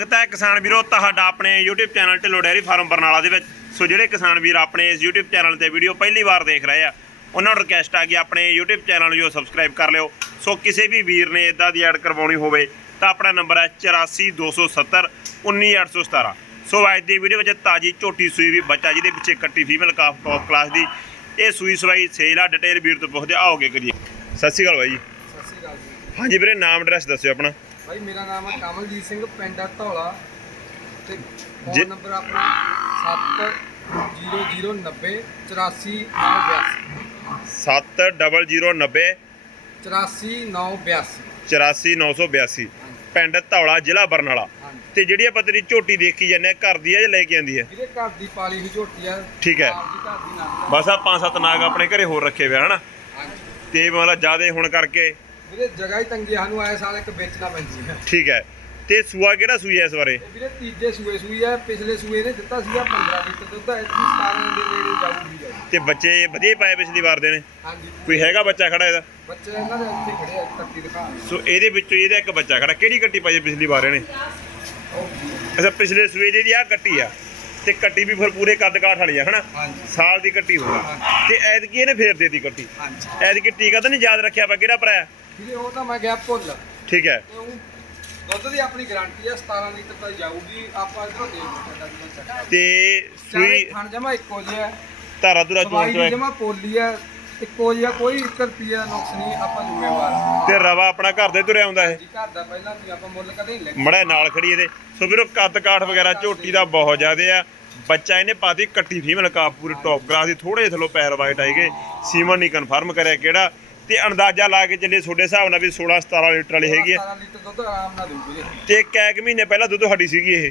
ਸਵਾਗਤ ਹੈ ਕਿਸਾਨ ਵੀਰੋ, ਤੁਹਾਡਾ ਆਪਣੇ YouTube channel Dhillon dairy farm Barnala ਦੇ ਵਿੱਚ। ਸੋ ਜਿਹੜੇ ਕਿਸਾਨ ਵੀਰ ਆਪਣੇ ਇਸ YouTube ਚੈਨਲ ਤੇ ਵੀਡੀਓ ਪਹਿਲੀ ਵਾਰ ਦੇਖ ਰਹੇ ਆ, ਉਹਨਾਂ ਨੂੰ ਰਿਕਵੈਸਟ ਆ ਕਿ ਆਪਣੇ YouTube ਚੈਨਲ ਨੂੰ ਸਬਸਕ੍ਰਾਈਬ ਕਰ ਲਿਓ। ਸੋ ਕਿਸੇ ਵੀ ਵੀਰ ਨੇ ਇਦਾਂ ਦੀ ਐਡ ਕਰਵਾਉਣੀ ਹੋਵੇ, ਤਾਂ ਆਪਣਾ ਨੰਬਰ ਹੈ 84270 19817 ਸੋ ਅੱਜ ਦੀ ਵੀਡੀਓ ਵਿੱਚ ਤਾਜੀ ਝੋਟੀ ਸੂਈ ਵੀ ਬੱਚਾ ਜਿਹਦੇ ਪਿੱਛੇ ਕੱਟੀ ਫੀਮੇਲ ਕਾਫ ਟੌਪ ਕਲਾਸ ਦੀ। ਇਹ ਸੂਈ ਸਵਾਈ ਸੇਲ ਆ ਡਿਟੇਲ ਵੀਰ ਤੋਂ ਪੁੱਛਦੇ ਆਓਗੇ ਕਰੀਏ। ਸਤਿ ਸ਼੍ਰੀ ਅਕਾਲ ਬਾਈ ਜੀ ਸਤਿ ਸ਼੍ਰੀ ਅਕਾਲ ਜੀ ਹਾਂਜੀ ਵੀਰੇ ਨਾਮ ਐਡਰੈਸ ਦੱਸਿਓ ਆਪਣਾ। ਭਾਈ ਮੇਰਾ ਨਾਮ ਹੈ ਕਮਲਜੀਤ ਸਿੰਘ ਪਿੰਡ ਧੌਲਾ। ਤੇ ਫੋਨ ਨੰਬਰ ਆਪਣਾ 700990 84982 7090 84982 84982 ਪਿੰਡ ਧੌਲਾ ਜ਼ਿਲ੍ਹਾ ਬਰਨਾਲਾ। ਤੇ ਜਿਹੜੀ ਆਪਾਂ ਤੇਰੀ ਝੋਟੀ ਦੇਖੀ ਜਾਂਦੇ ਆ ਘਰ ਦੀ ਆ ਜਾਂ ਲੈ ਕੇ ਆਂਦੀ ਹੈ ਵੀਰੇ ਘਰ ਦੀ ਪਾਲੀ ਹੋਈ ਝੋਟੀ ਆ। ਠੀਕ ਹੈ। ਬਸ ਆ ਪੰਜ ਸੱਤ ਨਾਗ ਆਪਣੇ ਘਰੇ ਹੋਰ ਰੱਖੇ ਹੋਏ ਆ ਹਨਾ? ਤੇ ਮਤਲਬ ਜਿਆਦੇ ਹੁਣ ਕਰਕੇ ਵੀਰੇ ਜਗ੍ਹਾ ਹੀ ਤੰਗੀ ਆ, ਸਾਨੂੰ ਆਏ ਸਾਲ ਇੱਕ ਵੇਚਣਾ ਪੈਂਦੀ ਹੈ ਠੀਕ ਹੈ। ਤੇ ਸੂਆ ਕਿਹੜਾ ਸੂਈ ਹੈ ਇਸ ਇਹ ਵੀਰੇ ਤੀਜੇ ਸੂਏ ਸੂਈ ਹੈ ਪਿਛਲੇ ਸੂਏ ਨੇ ਦਿੱਤਾ ਸੀਗਾ 15 ਲੀਟਰ ਦੁੱਧ ਐਤਕੀ 17 ਦੇ ਨੇੜੇ ਜਾਊਗੀ। ਜੀ ਤੇ ਬੱਚੇ ਵਧੀਆ ਪਾਏ ਪਿਛਲੀ ਵਾਰ ਦੇ ਨੇ? ਹਾਂਜੀ। ਕੋਈ ਹੈਗਾ ਬੱਚਾ ਖੜਾ ਇਹਦਾ? ਬੱਚੇ ਇਹਨਾਂ ਦੇ ਇੱਥੇ ਖੜੇ ਆ ਕੱਟੀ ਦਿਖਾ। ਸੋ ਇਹਦੇ ਵਿੱਚੋਂ ਇਹਦਾ ਇੱਕ ਬੱਚਾ ਖੜਾ। ਕਿਹੜੀ ਕੱਟੀ ਪਾਈ ਹੈ ਪਿਛਲੀ ਵਾਰ ਇਹਨੇ? ਅੱਛਾ ਪਿਛਲੇ ਸੂਏ ਦੀ ਆ ਕੱਟੀ ਆ ਤੇ ਕੱਟੀ ਵੀ ਫਿਰ ਪੂਰੇ ਕੱਦ ਕਾਠ ਵਾਲੀ ਆ ਹਨਾ? ਹਾਂਜੀ। ਸਾਲ ਦੀ ਕੱਟੀ ਹੋਊਗਾ। ਤੇ ਐਤਕੀ ਇਹਨੇ ਫੇਰ ਦੇਤੀ ਕੱਟੀ। ਹਾਂਜੀ। ਐਤਕੀ ਟੀਕਾ ਤਾਂ ਨਹੀਂ ਯਾਦ ਰੱਖਿਆ ਆਪਾਂ ਕਿਹੜਾ ਭਰਾਇਆ ਵੀਰੇ ਉਹ ਤਾਂ ਮੈਂ ਗਿਆ ਭੁੱਲ ਠੀਕ ਹੈ। ਤੇ ਉਹ ਦੁੱਧ ਦੀ ਆਪਣੀ ਗਾਰੰਟੀ ਆ 17 ਲੀਟਰ ਤੱਕ ਜਾਊਗੀ ਆਪਾਂ ਇਧਰੋਂ ਦੇਖ ਸਕਦਾ ਜੀ ਚੱਕਰ ਤੇ ਸੂਈ ਸੂਈ ਥਣ ਜਮਾ ਇੱਕੋ ਜਿਹਾ ਹੈ। ਧਾਰਾ ਧੁਰਾ ਸਵਾਈ ਚੋਂ ਦੀ ਜਮਾ ਪੋਲੀ ਆ ਇੱਕੋ ਜਿਹਾ ਕੋਈ 1 ਰੁਪਿਆ ਨੁਕਸ ਨਹੀਂ ਆਪਾਂ ਜ਼ਿੰਮੇਵਾਰ ਹਾਂ। ਤੇ ਰਵਾ ਆਪਣਾ ਘਰ ਦੇ ਤੁਰਿਆ ਆਉਂਦਾ ਇਹ। ਜੀ ਘਰ ਦਾ ਪਹਿਲਾਂ ਸੀ ਆਪਾਂ ਮੁੱਲ ਕਦੇ ਨਹੀਂ ਲੈਂਦੇ। ਮੜਾ ਨਾਲ ਖੜੀ ਇਹਦੇ ਸੋ ਵੀਰੋ ਕੱਦ ਕਾਠ ਵਗੈਰਾ ਝੋਟੀ ਦਾ ਬਹੁਤ ਜ਼ਿਆਦੇ ਆ। ਬੱਚਾ ਇਹਨੇ ਪਾਤੀ ਕੱਟੀ ਫੀਮੇਲ ਕਾਫ ਪੂਰੀ ਟੌਪ ਕਲਾਸ ਦੀ ਥੋੜੇ ਥੱਲੋਂ ਪੈਰ ਵਾਈਟ ਆਈਗੇ ਸੀਮਨ ਨਹੀਂ ਕਨਫਰਮ ਕਰਿਆ ਕਿਹੜਾ? ਤੇ ਅੰਦਾਜ਼ਾ ਲਾ ਕੇ ਚੱਲੇ ਤੁਹਾਡੇ ਹਿਸਾਬ ਨਾਲ ਵੀ 16 17 ਲੀਟਰ ਵਾਲੀ ਹੈਗੀ ਆ। 17 ਲੀਟਰ ਦੁੱਧ ਆਰਾਮ ਨਾਲ ਦੇਊ ਵੀਰੇ ਤੇ ਕੈਕ ਮਹੀਨੇ ਪਹਿਲਾਂ ਦੁੱਧ ਸਾਡੀ ਸੀਗੀ ਇਹ?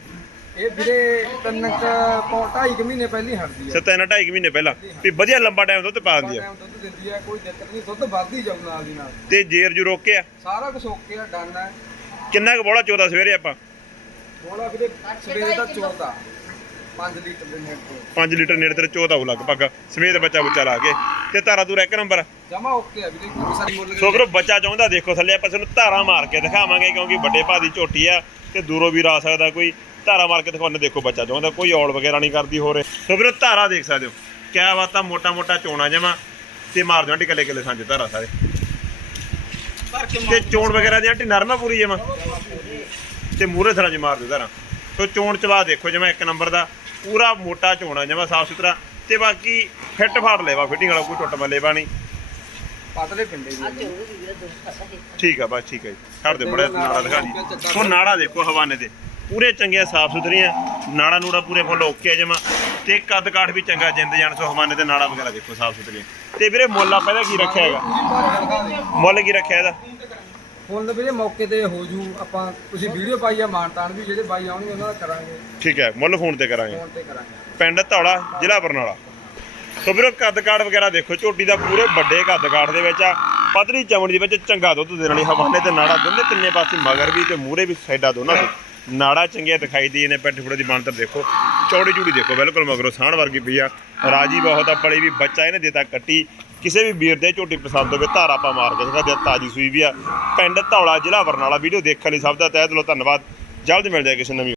ਇਹ ਵੀਰੇ ਤਿੰਨ ਕੁ ਢਾਈ ਕੁ ਮਹੀਨੇ ਪਹਿਲਾਂ ਹੀ ਹਟਦੀ ਹੈ ਸੱਤ ਤਿੰਨ ਢਾਈ ਕੁ ਮਹੀਨੇ ਪਹਿਲਾਂ। ਵੀ ਵਧੀਆ ਲੰਬਾ ਟਾਈਮ ਦੁੱਧ ਪਾ ਦਿੰਦੀ ਆ। ਟਾਈਮ ਦੁੱਧ ਦਿੰਦੀ ਹੈ ਕੋਈ ਦਿੱਕਤ ਨਹੀਂ ਦੁੱਧ ਵੱਧਦੀ ਜਾਊ ਨਾਲ ਦੀ ਨਾਲ। ਤੇ ਜੇਰ ਜੂ ਰੋਕਿਆ ਸਾਰਾ ਕੁਝ ਓਕੇ ਆ ਡਨ ਹੈ ਕਿੰਨਾ ਕੁ ਬੋਲਾ ਚੋਦਾ ਸਵੇਰੇ ਆਪਾਂ? ਬੋਲਾ ਵੀਰੇ ਸਵੇਰੇ ਦਾ ਚੋਤਾ 5 ਲੀਟਰ ਦੇ ਨੇੜੇ ਤੋਂ। 5 ਲੀਟਰ ਨੇੜੇ ਤੇ ਚੋਦਾ ਹੋ ਲਗਭਗ ਸਮੇਤ ਬੱਚਾ ਬੁੱਚਾ ਲਾ ਕੇ। ਤੇ ਧਾਰਾ ਤੂੰ ਇੱਕ ਨੰਬਰ। ਜਮਾ ਓਕੇ ਆ ਵੀਰੇ ਕੋਈ ਸਾਰੀ ਮੁੱਲ ਸੋ ਵੀਰੋ ਬੱਚਾ ਚਾਹੁੰਦਾ ਦੇਖੋ ਥੱਲੇ ਆਪਾਂ ਤੁਹਾਨੂੰ ਧਾਰਾ ਮਾਰ ਕੇ ਦਿਖਾਵਾਂਗੇ ਕਿਉਂਕਿ ਵੱਡੇ ਭਾ ਦੀ ਝੋਟੀ ਆ ਤੇ ਦੂਰੋਂ ਵੀ ਆ ਸਕਦਾ ਕੋਈ। ਧਾਰਾ ਮਾਰ ਕੇ ਦਿਖਾਉਂਦੇ ਦੇਖੋ ਬੱਚਾ ਚਾਹੁੰਦਾ ਕੋਈ ਔਲ ਵਗੈਰਾ ਨਹੀਂ ਕਰਦੀ ਹੋ ਰਹੇ ਸੋ ਵੀਰੋ ਧਾਰਾ ਦੇਖ ਸਕਦੇ ਹੋ। ਕਿਆ ਬਾਤਾਂ ਮੋਟਾ ਮੋਟਾ ਚੋਣਾ ਜਮਾ। ਤੇ ਮਾਰ ਦਿਓ ਆਂਟੀ ਕੱਲੇ ਸਾਂਝੇ ਧਾਰਾ ਸਾਰੇ। ਤੇ ਚੋਣ ਵਗੈਰਾ ਦੀ ਨਰਮਾ ਪੂਰੀ ਜਮਾ। ਤੇ ਮੂਰੇ ਥਰਾਂ ਚ ਮਾਰ ਦਿਓ ਧਾਰਾ। ਸੋ ਚੋਣ ਚਵਾ ਦੇਖੋ ਜਮਾ ਇੱਕ ਨੰਬਰ ਦਾ। ਪੂਰਾ ਮੋਟਾ ਚੋਣਾ ਜਮਾ ਸਾਫ਼ ਸੁਥਰਾ ਤੇ ਬਾਕੀ ਫਿੱਟ ਫਾੜ ਲੈਵਾ ਫਿਟਿੰਗ ਵਾਲਾ ਕੋਈ ਟੁੱਟ ਮੱਲੇਵਾ ਨਹੀਂ। ਪਤਲੇ ਪਿੰਡੇ ਦੀ ਠੀਕ ਆ ਬਸ ਠੀਕ ਜੀ। ਛੱਡ ਦੇ ਬੜਾ ਨਾੜਾ ਦਿਖਾ ਦੀ ਹੁਣ ਨਾੜਾ ਦੇਖੋ ਹਵਾਨੇ ਦੇ ਪੂਰੇ ਚੰਗੇ ਸਾਫ਼ ਸੁਥਰੀਆਂ। ਨਾੜਾ ਨੂੜਾ ਪੂਰੇ ਫੁੱਲ ਓਕੇ ਜਮਾ। ਤੇ ਕੱਦ ਕਾਠ ਵੀ ਚੰਗਾ ਜਿੰਦ ਜਾਣ ਸੋ ਹਵਾਨੇ ਤੇ ਨਾੜਾ ਵਗੈਰਾ ਦੇਖੋ ਸਾਫ਼ ਸੁਥਰੀਆਂ। ਤੇ ਵੀਰੇ ਮੁੱਲ ਇਹਦਾ ਕੀ ਰੱਖਿਆ ਹੈਗਾ? ਮੁੱਲ ਕੀ ਰੱਖਿਆ ਇਹਦਾ? ਫੁੱਲ ਵੀਰੇ ਮੌਕੇ ਤੇ ਹੋ ਜੂ ਆਪਾਂ ਤੁਸੀਂ ਵੀਡੀਓ ਪਾਈ ਆ ਮਾਨਤਾਨ ਵੀ ਜਿਹੜੇ ਬਾਈ ਆਉਣਗੇ ਉਹਨਾਂ ਦਾ ਕਰਾਂਗੇ। ਠੀਕ ਹੈ ਮੁੱਲ ਫੋਨ ਤੇ ਕਰਾਂਗੇ। ਫੋਨ ਤੇ ਕਰਾਂਗੇ। ਪਿੰਡ ਧੌਲਾ ਜ਼ਿਲ੍ਹਾ ਬਰਨਾਲਾ। ਸੋ ਵੀਰੋ ਕੱਦ ਕਾਠ ਵਗੈਰਾ ਦੇਖੋ ਝੋਟੀ ਦਾ ਪੂਰੇ ਵੱਡੇ ਕੱਦ ਕਾਠ ਦੇ ਵਿੱਚ ਆ। ਪਤਲੀ ਚਮੜੀ ਦੇ ਵਿੱਚ ਚੰਗਾ ਦੁੱਧ ਦੇਣ ਵਾਲੀ ਹਵਾਨੇ ਤੇ ਨਾੜਾ ਦੋਨੇ ਤਿੰਨੇ ਪਾਸੇ ਮਗਰ ਵੀ ਤੇ ਮੂਰੇ ਵੀ ਸਾਈਡਾਂ ਦੋਨਾਂ ਤੋਂ ਨਾੜਾ ਚੰਗੀਆਂ ਦਿਖਾਈ ਦੀ ਨੇ ਪੈਟ ਫੁੜੇ ਦੀ ਬਾਂਤਰ ਦੇਖੋ। ਚੌੜੀ ਚੂੜੀ ਦੇਖੋ ਬਿਲਕੁਲ ਮਗਰੋਂ ਸਾਣ ਵਰਗੀ ਪਈ ਆ। ਰਾਜੀ ਬਹੁਤ ਆ ਪਲੀ ਵੀ ਬੱਚਾ ਇਹਨੇ ਦਿੱਤਾ ਕੱਟੀ। ਕਿਸੇ ਵੀ ਵੀਰ ਦੇ ਝੋਟੀ ਪਸੰਦ ਹੋਵੇ, ਧਾਰ ਆਪਾਂ ਮਾਰ ਕੇ ਦਿਖਾ ਦੇ ਤਾਜੀ ਸੂਈ ਵੀ ਆ। ਪਿੰਡ ਧੌਲਾ ਜ਼ਿਲ੍ਹਾ ਬਰਨਾਲਾ ਵੀਡੀਓ ਦੇਖਣ ਲਈ ਸਭ ਦਾ ਤਹਿ ਦਿਲੋਂ ਧੰਨਵਾਦ। ਜਲਦ ਮਿਲ ਜਾਏ ਕਿਸੇ ਨਵੀਂ